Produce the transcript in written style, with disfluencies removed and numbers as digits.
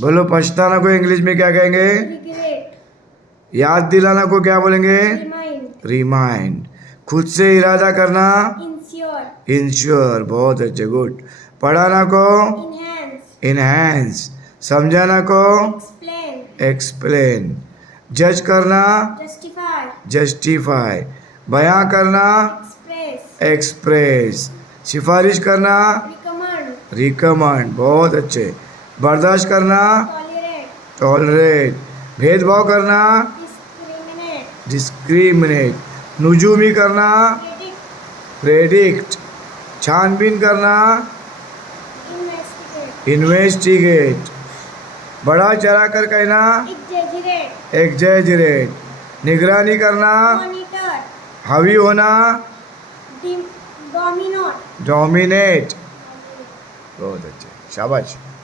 बोलो पछताना को इंग्लिश में क्या कहेंगे? regret, याद दिलाना को क्या बोलेंगे? remind, remind. खुद से इरादा करना? ensure, ensure. बहुत अच्छे, गुड। पढ़ाना को? enhance, enhance. समझाना को? explain, explain. जज करना? justify, justify. बयां करना? express, express. सिफारिश करना? recommend, recommend. बहुत अच्छे। बर्दाश्त करना? tolerate, tolerate. भेदभाव करना? discriminate, discriminate. नुजूमी करना? predict, predict. छानबीन करना? investigate, investigate. बढ़ा चढ़ा कर कहना? exaggerate, exaggerate. निगरानी करना? monitor, हावी होना? dominate. डोमिनेट। बहुत अच्छे, शाबाश।